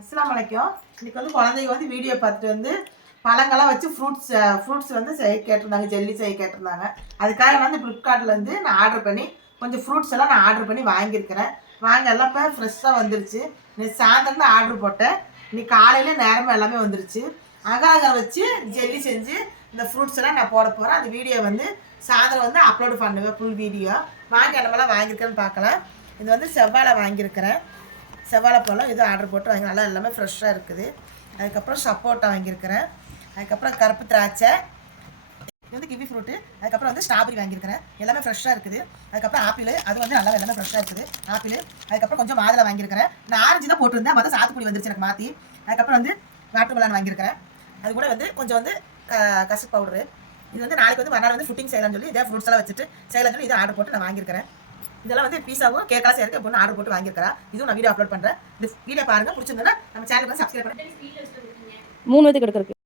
அஸ்ஸலாமு அலைக்கும். இன்னைக்கு வந்து குழந்தைங்க வந்து வீடியோ பார்த்துட்டு வந்து பழங்கள்லாம் வச்சு ஃப்ரூட்ஸ் வந்து செய்ய கேட்டிருந்தாங்க, ஜெல்லி செய்ய கேட்டிருந்தாங்க. அதுக்காக நான் வந்து ஃப்ளிப்கார்ட்லேருந்து நான் ஆர்டர் பண்ணி கொஞ்சம் ஃப்ரூட்ஸ் எல்லாம் நான் ஆர்டர் பண்ணி வாங்கியிருக்கிறேன். எல்லாம் இப்போ ஃப்ரெஷ்ஷாக வந்துருச்சு. இன்னைக்கு சாயந்தரம் தான் ஆர்டர் போட்டேன். இன்னைக்கு காலையில் நேரமாக எல்லாமே வந்துருச்சு. அகரகரை வச்சு ஜெல்லி செஞ்சு இந்த ஃப்ரூட்ஸ் எல்லாம் நான் போட போகிறேன். அந்த வீடியோ வந்து சாயந்தரம் வந்து அப்லோடு பண்ணுவேன், ஃபுல் வீடியோ. என்னமெல்லாம் வாங்கியிருக்கேன்னு பார்க்கலாம். இது வந்து செவ்வாழை வாங்கியிருக்கிறேன். செவ்வாழைப்பழம் இது ஆர்டர் போட்டு வாங்கி நல்லா எல்லாமே ஃப்ரெஷ்ஷாக இருக்குது. அதுக்கப்புறம் சப்போட்டா வாங்கியிருக்கிறேன். அதுக்கப்புறம் கருப்பு திராட்சை, இது வந்து கிவி ஃப்ரூட்டு. அதுக்கப்புறம் வந்து ஸ்ட்ராபெரி வாங்கியிருக்கிறேன். எல்லாமே ஃப்ரெஷ்ஷாக இருக்குது. அதுக்கப்புறம் ஆப்பிள், அது வந்து நல்லா எல்லாமே ஃப்ரெஷ்ஷாக இருக்குது ஆப்பிள். அதுக்கப்புறம் கொஞ்சம் மாதுளை வாங்கியிருக்கிறேன். நான் ஆரஞ்சு தான் போட்டிருந்தேன், பார்த்தா சாத்துக்குடி வந்துருச்சு எனக்கு மாற்றி. அதுக்கப்புறம் வந்து வாட்டர்மெலன் வாங்கியிருக்கிறேன். அது கூட வந்து கொஞ்சம் வந்து கசப்பு பவுடரு. இது வந்து நாளைக்கு வந்து மறுநாள் வந்து ஃபுட்டிங் செய்யலாம்னு சொல்லி இதே ஃப்ரூட்ஸ் எல்லாம் வச்சுட்டு செய்யலாம்னு சொல்லி இதை ஆர்டர் போட்டு நான் வாங்கியிருக்கிறேன். இதெல்லாம் வந்து பீஸாவும் கேக்கெல்லாம் சேர்க்க பொண்ணு ஆர்டர் போட்டு வாங்கியிருக்கிறா. இதுவும் நான் வீடியோ அப்லோட் பண்ணுறேன். இந்த வீடியோ பாருங்கள், பிடிச்சிருந்தா நம்ம சேனலுக்கு சப்ஸ்கிரைப் பண்ணுங்க. 3 வயதுக்கு எடுக்கிறதுக்கு